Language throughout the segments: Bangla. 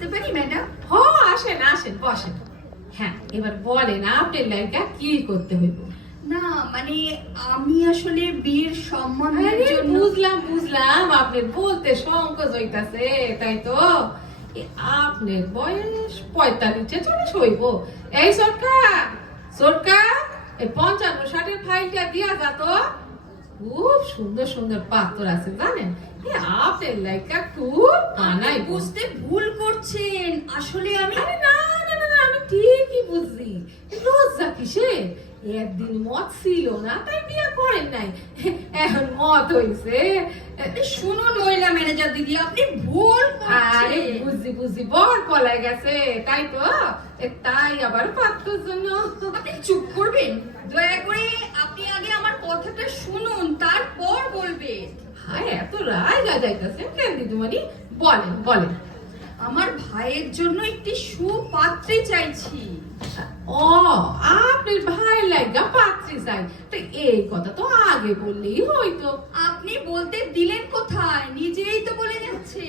আসতে পারি ম্যাডাম? ও আসেন আসেন বসেন। হ্যাঁ এবার বলেন আপনার লাইফটা কি করতে হইব? না মানে আমি আসলে বিয়ের সম্বন্ধের আরে জন্য। বুঝলাম আপনার বলতে সংকোচ হইতাছে তাই তো। আপনার বয়স 45-40 হইব। এই সরকার এই 55-60 ফাইলটা দিয়া যা তো। খুব সুন্দর সুন্দর পাথর আছে জানেন, আপনার লাইকা খুব মানাই। বুঝতে ভুল করছেন, আসলে আমি। আরে না আমি ঠিকই বুঝছি। লজ্জা কিসে? একদিন মত ছিল না তাই বিয়ে করেন নাই, এখন মত হইছে। শুনুন মহিলা ম্যানেজার দিদি, আপনি ভুল আরে করছেন। বুঝছি বর পলাই গেছে তাই তো, তাই আবার পাত্রর জন্য। আপনি চুপ করবেন দয়া করে, আপনি আগে আমার কথাটা শুনুন তারপর বলবেন। হায় এত রায় যাইতেছে কেন দিদিমণি? বলেন। আমার ভাইয়ের জন্য একটি সুপাত্রী চাইছি। ও আপনার ভাই লাগা পাত্রী চাই, তো এই কথা তো আগে বললেই হইতো। আপনি বলতে দিলেন কোথায়, নিজেই তো বলে যাচ্ছে।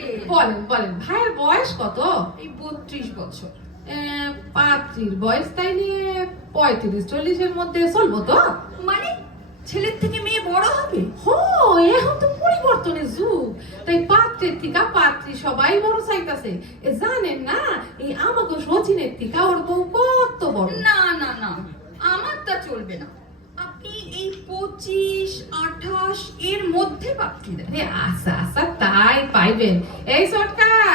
বলেন ভাইয়ের বয়স কত? এই 32 বছর। পাত্রীর বয়স তাই নিয়ে 35-40-এর মধ্যে চলবো তো? মানে ছেলের থেকে মেয়ে বড় হবে? হো এখন তো পরিবর্তনের যুগ, তাই পাত্রের থেকে পাত্রী সবাই বড় চাইতাছে। জানেন না এই আমাকে সচিনের থেকে ওর বউ কত বড়। না আমারটা চলবে না, আপনি এই 25-28 এর মধ্যে পাত্রী দেন। আরে আচ্ছা তাই পাইবেন। এই সরকার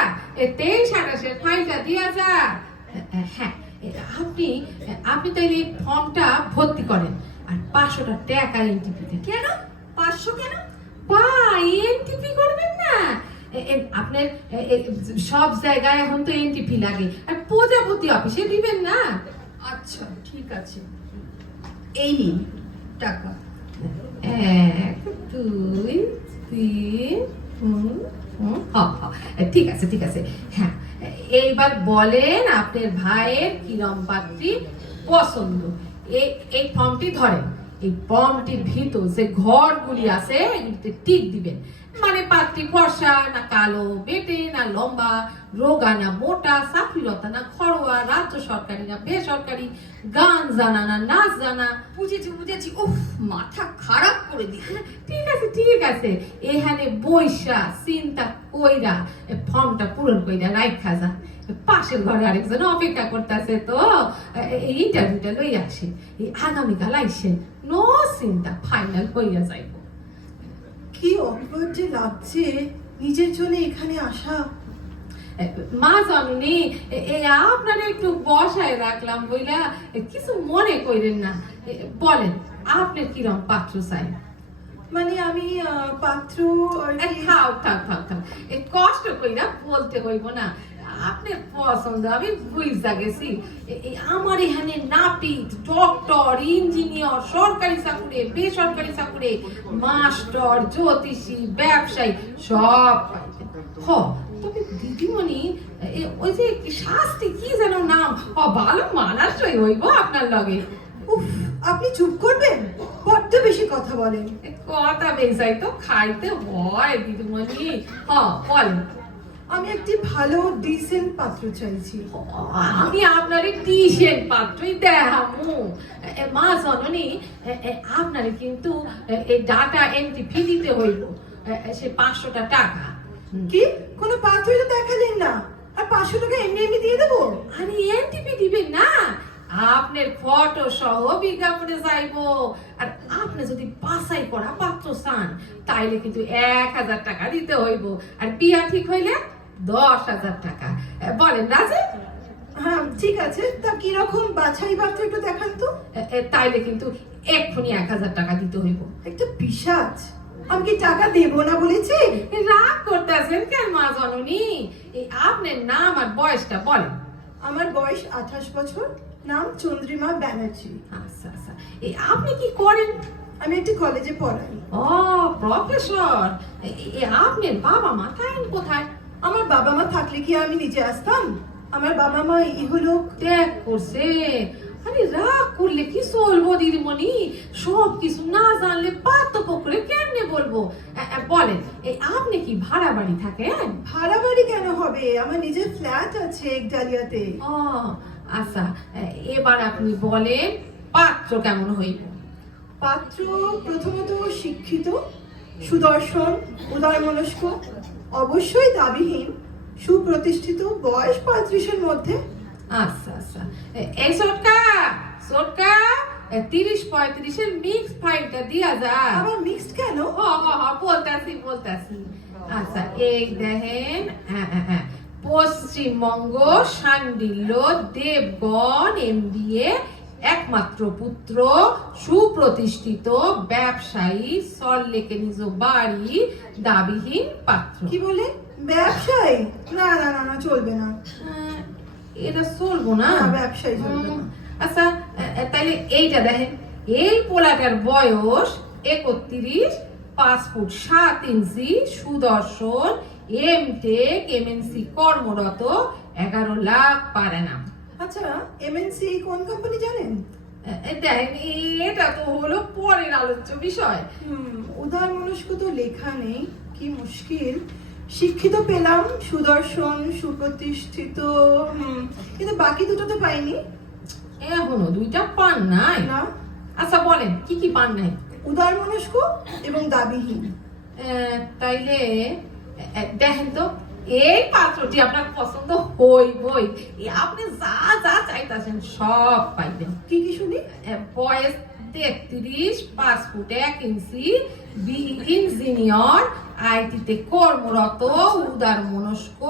23-28-এর ফাইলটা দিয়া যা। হ্যাঁ আপনি তাইলে ফর্মটা ভর্তি করেন আর 500 টাকা এনটিপি দেন। কেন 500 কেন? এনটিপি করবেন না? আপনার সব জায়গায় এখন তো এনটিপি লাগে, আর প্রজাপতি অফিসে দিবেন না? আচ্ছা ঠিক আছে, এই নিন টাকা। 1 2 3 ঠিক আছে। হ্যাঁ এইবার বলেন আপনার ভাইয়ের কিরম পাত্রী পছন্দ। এই ফর্মটি ধরেন, এই ফর্মটির ভিতর যে ঘরগুলি আছে এগুলিতে টিক দিবেন। মানে পাত্রী ফর্সা না কালো, বেটে না লম্বা, রোগা না মোটা, চাকরিরতা না ঘরোয়া, রাজ্য সরকারি না বেসরকারি, গান জানা না নাচ জানা। বুঝেছি উফ, মাথা খারাপ করে দিল। ঠিক আছে এখানে বইসা চিন্তা কইরা ফর্মটা পূরণ কইরা রাইখা যা। পাশের ঘরে আরেকজন অপেক্ষা করতেছে, তো এই ইন্টারভিউটা লই আসে, এই আগামীকাল আইসে, নো চিন্তা ফাইনাল কইরা যাইব। কি অদ্ভুত যে লাগছে নিজের জন্য এখানে আসা। মা জননী আপনারা একটু বসায় রাখলাম বইলা কিছু মনে কইরেন না। বলেন আপনার কিরম পাত্র চাই? মানে আমি পাত্র থাক কষ্ট কইরা বলতে হইব না, আপনার পছন্দ আমি বুঝা গেছি। আমার এখানে নাপিত, ডক্টর, ইঞ্জিনিয়ার, সরকারি চাকুরে, বেসরকারি চাকুরে, মাস্টার, জ্যোতিষী, ব্যবসায়ী সব পাইবেন। তবে দিদিমণি ওই যে শাস্তি কি যেন নাম, ভালো মানাসই হইব আপনার লগে। উফ, আপনি চুপ করবেন, বড্ড বেশি কথা বলেন। কথা বেসাই তো খাইতে হয় দিদিমণি। বলেন। আমি একটি ভালো ডিসেন্ট পাত্র চাইছি। আমি আপনার ডিসেন্ট পাত্রই দেখামু। মা জননী আপনারে কিন্তু এই ডাটা এন্ট্রি ফি দিতে হইব, সে 500 টাকা। কি কোনো পাত্রই তো দেখালেন না, আর 500 টাকা এমনি দিয়ে দেবো? আরে এনটিপি দিবেন না, আপনার ফটো সহ বিজ্ঞাপনে যাইবো। আর আপনি যদি বাছাই করা পাত্র চান তাইলে কিন্তু 1000 টাকা দিতে হইব, আর বিয়া ঠিক হইলে 10,000 টাকা। বলেন রাজি? হ্যাঁ ঠিক আছে, তা কিরকম বাছাই পাত্র একটু দেখান তো। তাইলে কিন্তু এক্ষুনি 1000 টাকা দিতে হইব। একটা পিশাচ, আমি কি টাকা দেবো না বলেছি? রাগ করতেছেন কেন মা জননী? আপনার নাম আর বয়সটা বলেন। আমার বয়স 28 বছর, নাম চন্দ্রিমা ব্যানার্জি। আচ্ছা আপনি কি করেন? আমি একটি কলেজে পড়াই। প্রফেসর। আপনার বাবা মা থাকেন কোথায়? আমার বাবা মা থাকলে কি আমি নিজে আসতাম? আমার বাবা মা ইহলোক ত্যাগ করছে। আরে রাগ করলে কি চলবো দিদিমণি, সব কিছু না জানলে পার্থক্য করে কেমনে বলবো? বলেন আপনি কি ভাড়া বাড়ি থাকেন? ভাড়া বাড়ি কেন হবে, আমার নিজের ফ্ল্যাট আছে একডালিয়াতে। ও আচ্ছা, এবার আপনি বলেন পাত্র কেমন হইব? পাত্র প্রথমত শিক্ষিত, সুদর্শন, উদারমনস্ক, অবশ্যই দাবিহীন, সুপ্রতিষ্ঠিত, বয়স 35-এর মধ্যে। আচ্ছা আচ্ছা, এই সরকা সরকা 30-35-এর মিক্স ফাইলটা দিয়া যায়। আবার মিক্সড কেন? বলতাছি। আচ্ছা, এই দেখেন, পশ্চিমবঙ্গ শান্ডিল্য দেবগণ MBA, একমাত্র পুত্র, সুপ্রতিষ্ঠিত ব্যবসায়ী, সল্টলেকে নিজ বাড়ি, দাবিহীন পাত্র। কি বলে? ব্যবসায়ী? না না না না, চলবে না। এটা চলবো না? না, ব্যবসায়ী চলবে না। আচ্ছা, তাইলে এইটা দেখেন, এই পোলাটার বয়স 31, 5 ফুট 7 ইঞ্চি, সুদর্শন, এমটেক MNC কর্মরত, 11 লাখ পারে না। আচ্ছা, এমএনসি কোন কোম্পানি জানেন? দেখেন, এটা তো হলো পরের আলোচ্য বিষয়। উদারমনস্ক তো লেখা নেই, কি মুশকিল। শিক্ষিত পেলাম, সুদর্শন, সুপ্রতিষ্ঠিত, কিন্তু বাকি দুটো তো পাইনি। এখনো 2টা পান নাই? না। আচ্ছা বলেন, কি কি পান নাই? উদারমনস্ক এবং দাবিহীন। তাইলে দেখেন তো, এই পাত্রটি আপনার পছন্দ হইবই। আপনি যা যা চাইতাছেন সব পাইবেন। কি কি শুনি? বয়স 33, 5 ফুট 1 ইঞ্চি, ইঞ্জিনিয়র, আইটিতে কর্মরত, উদার মনস্ক,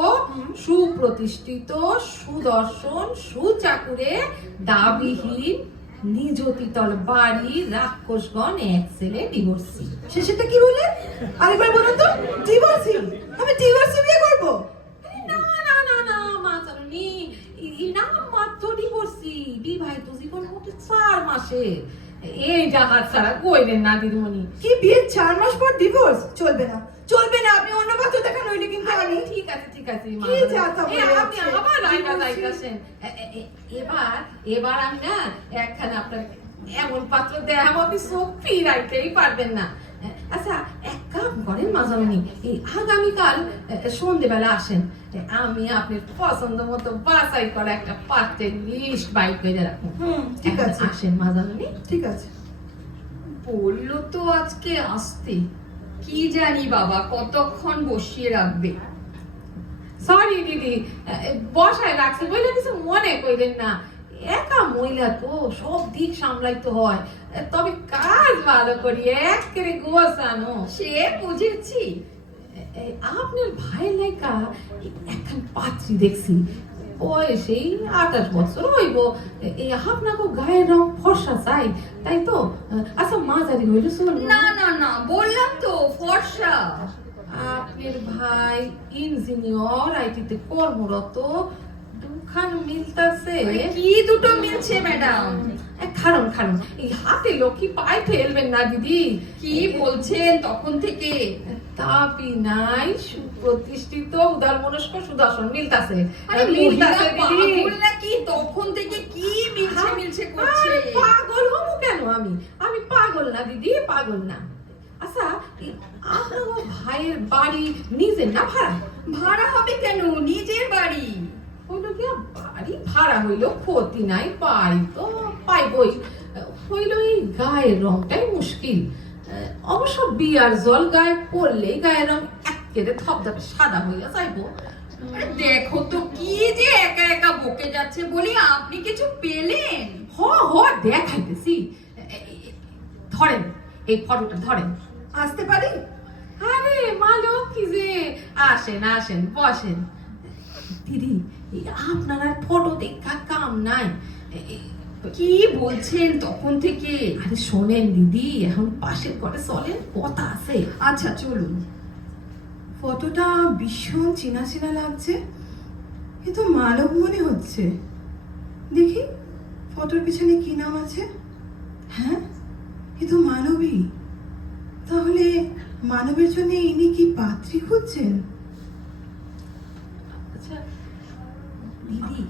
সুপ্রতিষ্ঠিত, সুদর্শন, সুচাকুরে, দাবিহীন, নিজ তিতল বাড়ি, রাক্ষসগণ, এক ছেলে, ডিভোর্সি। শেষেরটা কি বলে? আরেকবার বলুন তো। ডিভোর্সি? আমি ডিভোর্সি বিয়ে করবো? না না না না মাতারনি, নাম মাত্র ডিভোর্সি, বিবাহিত জীবন মোটে 4 মাসে। এই জাহাজ ছাড়া কইলেন না দিদিমণি। কি বিয়ের 4 মাস পর ডিভোর্স? চলবে না, চলবে না। আপনি অন্য পাত্র দেখান, নইলে কিন্তু আমি। ঠিক আছে ঠিক আছে মা, কি যাতা বলে আপনি যাচ্ছে? আবার রাইগা ডিভোর্সি? যাইতাছেন। এবার আমি না একখানে আপনার এমন পাত্র দেখাবো, আপনি চোখ ফিরাইতেই পারবেন না। আচ্ছা, এক কাম করেন মাজামণি, এই আগামীকাল সন্ধ্যেবেলা আসেন, আমি আপনার পছন্দ মতো বাছাই করা একটা পাত্রের লিস্ট বাইক করে রাখুন। ঠিক আছে, আসেন মাজামণি। ঠিক আছে। বললো তো আজকে আসতে, কি জানি বাবা কতক্ষণ বসিয়ে রাখবে। সরি দিদি, বসায় রাখছে বলে কিছু মনে কইলেন না। একা মহিলা তো, সব দিক সামলাইতে হয়, তবে কাজ ভালো করি, একেবারে গোছানো। সে বুঝেছি। আপনার ভাই লেখা একখান পাত্রী দেখছি, বয়সেই 28 বছর হইব। এই আপনাকে গায়ের রং ফর্সা চাই, তাই তো? আচ্ছা, মাঝারি হইলে চলবে? না না না, বললাম তো ফর্সা। আপনার ভাই ইঞ্জিনিয়র, আইটিতে কর্মরত, দুখান মিলতাছে। কি দুটো মিলছে ম্যাডাম? খারণ খারণ, এই হাতে লক্ষ্মী পায়ে ফেলবেন না দিদি। কি বলছেন তখন থেকে? তাপি নাই, সুপ্রতিষ্ঠিত, উদার মনস্ক, সুদর্শন, মিলতাছে। আরে মহিলা মিলতাছে দিদি। পাগল নাকি? তখন থেকে কি মিলছে মিলছে করছে? আরে পাগল হবো কেন আমি? আমি পাগল না দিদি, পাগল না। আচ্ছা, এই আপনার ভাইয়ের বাড়ি নিজের না ভাড়া? ভাড়া হবে কেন? নিজের বাড়ি। হইলো কি, বাড়ি ভাড়া হইলো ক্ষতি নাই, বাড়ি তো পাইবই। হইলো এই গায়ের রংটাই মুশকিল। অবশ্য বিয়ার জল গায়ে পড়লেই গায়ের রং একেবারে ধপধপে সাদা হইয়া যাইবো। আরে দেখো তো, কি যে একা একা বকে যাচ্ছে, বলি আপনি কিছু পেলেন? দেখাইতেছি। ধরেন, এই ফটোটা ধরেন। আসতে পারি? আরে মালো, কি যে, আসেন আসেন, বসেন। দিদি, আপনার আর ফটো দেখা কাম নাই। কি বলছেন তখন থেকে? আরে শোনেন দিদি, এখন পাশের ঘরে চলেন, কথা আছে। আচ্ছা চলুন। ফটোটা ভীষণ চেনা চেনা লাগছে, এ তো মানব মনে হচ্ছে। দেখি ফটোর পিছনে কি নাম আছে। হ্যাঁ, এ তো মানবী। তাহলে মানবের জন্য ইনি কি পাত্রী খুঁজছেন? আচ্ছা দিদি,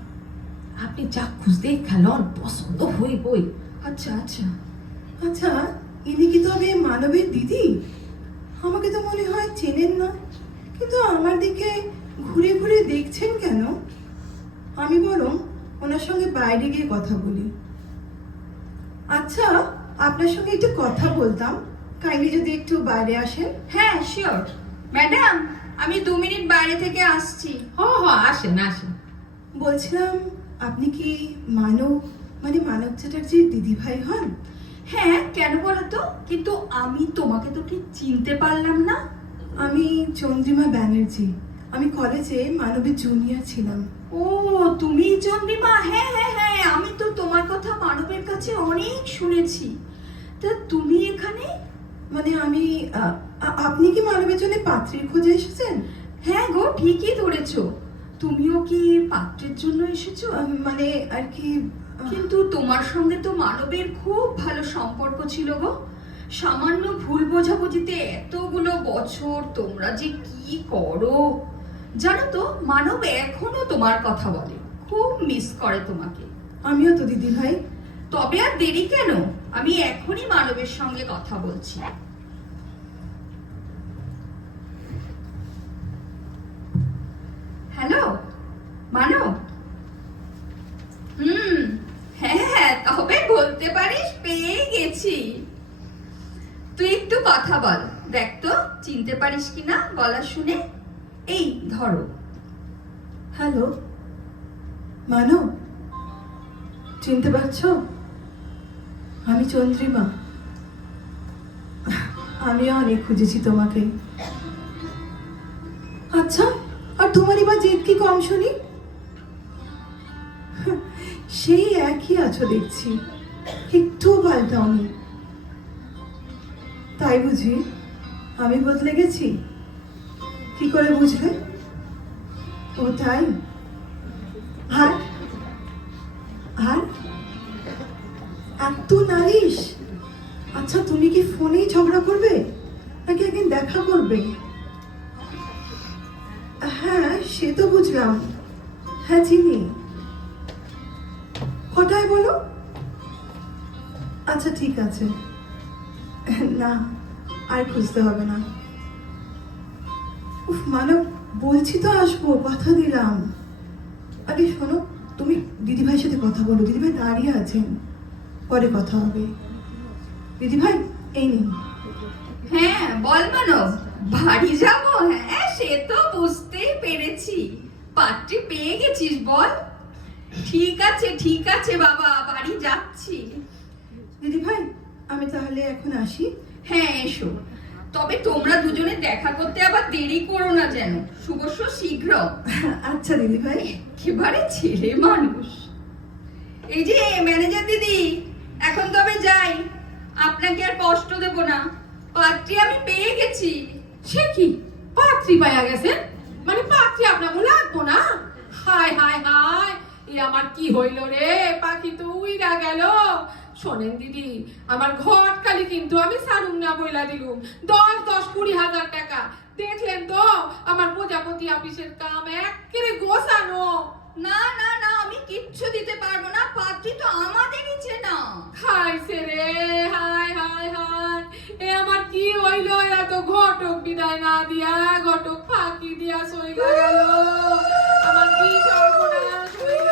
আপনি যা খুঁজতে খেলন, পছন্দ হইবই। আচ্ছা আচ্ছা আচ্ছা, ইনি কি তবে মানবের দিদি? আমাকে তো মনে হয় চেনেন না, কিন্তু আমার দিকে ঘুরে ঘুরে দেখছেন কেন? আমি বরং ওনার সঙ্গে বাইরে গিয়ে কথা বলি। আচ্ছা, আপনার সঙ্গে একটু কথা বলতাম, কাইন্ডলি যদি একটু বাইরে আসেন। হ্যাঁ শিওর ম্যাডাম, আমি 2 মিনিট বাইরে থেকে আসছি। আসেন আসেন। বলছিলাম, আপনি কি মানব মানব চ্যাটার্জির দিদিভাই হন? হ্যাঁ, কেন বলো তো? কিন্তু আমি তোমাকে তো ঠিক চিনতে পারলাম না। আমি চন্দ্রিমা ব্যানার্জি। আমি কলেজে মানবের জুনিয়র ছিলাম। ও, তুমি চন্দ্রিমা? হ্যাঁ হ্যাঁ হ্যাঁ, আমি তো তোমার কথা মানবের কাছে অনেক শুনেছি। তা তুমি এখানে? আমি আপনি কি মানবের জন্য পাত্রীর খোঁজে এসেছেন? হ্যাঁ গো, ঠিকই ধরেছো। তুমিও কি পাত্রের জন্য এসেছো? আর কি। কিন্তু তোমার সঙ্গে তো মানবের খুব ভালো সম্পর্ক ছিল গো। সামান্য ভুল বোঝাবুঝিতে এতগুলো বছর তোমরা যে কি করো জানো তো? মানব এখনো তোমার কথা বলে, খুব মিস করে তোমাকে। আমিও তো দিদিভাই। তবে আর দেরি কেন? আমি এখনই মানবের সঙ্গে কথা বলছি। হ্যালো মানব। হ্যাঁ, তবে বলতে পারিস পেয়ে গেছি। তুই একটু কথা বল, দেখ তো চিনতে পারিস কিনা গলা শুনে। এই ধরো। হ্যালো মানব, চিনতে পারছো? আমি চন্দ্রিমা। আমিও অনেক খুঁজেছি তোমাকে। আচ্ছা, আর তোমার এবার জেদ কি কম শুনি? সেই একই আছো দেখছি, একটু পাল্টাওনি। তাই বুঝি আমি বদলে গেছি? কি করে বুঝলে? ও তাই? আর আর এত নালিশ? আচ্ছা, তুমি কি ফোনেই ঝগড়া করবে নাকি একদিন দেখা করবে? হ্যাঁ, সে তো বুঝলাম। হ্যাঁ, চিনি। কটায় বলো? আচ্ছা ঠিক আছে, না আর খুঁজতে হবে না। উফ মানব, বলছি তো আসবো, কথা দিলাম। আরে শোনো, তুমি দিদিভাইয়ের সাথে কথা বলো, দিদিভাই দাঁড়িয়ে আছেন, পরে কথা হবে। দিদিভাই এই নিন। হ্যাঁ বল মানব, বাড়ি যাবো? হ্যাঁ, সে তো বুঝতেই পেরেছি। পাত্রী পেয়ে গেছিস বল? ঠিক আছে ঠিক আছে বাবা, বাড়ি যাচ্ছি। দিদিভাই আমি তাহলে এখন আসি। হ্যাঁ এসো, তবে তোমরা দুজনে দেখা করতে আবার দেরি করো না যেন। শুভস্য শীঘ্র। আচ্ছা দিদিভাই। একেবারে ছেলে মানুষ। এই যে ম্যানেজার দিদি, এখন তবে যাই, আপনাকে আর কষ্ট দেব না। পাত্রী আমি পেয়ে গেছি। সে কি, পাত্রী পাইয়া গেছেন? পাত্রী আপনাকে লাগবো না? হায় হায় হায়, এ আমার কি হইল রে? পাখি তো উইরা গেল। শোনেন দিদি, আমার ঘটকালি কিন্তু আমি সারুম না বইলা দিলুম। 10-20 হাজার টাকা দেখলেন তো? আমার প্রজাপতি অফিসের কাম একেবারে গোছানো। না না না, আমি কিচ্ছু দিতে পারবো না, পাত্রী তো আমাদেরই চেনা। খাইছে রে, হায় হায় হায়, এ আমার কি হইল? এরা তো ঘটক বিদায় না দিয়া ঘটক ফাঁকি দিয়া সইলা গেল। আমার কি সর্বনাশ হইল?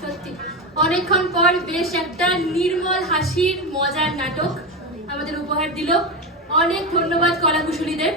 সত্যি অনেকক্ষণ পর বেশ একটা নির্মল হাসির মজার নাটক আমাদের উপহার দিল। অনেক ধন্যবাদ কলাকুশলীদের।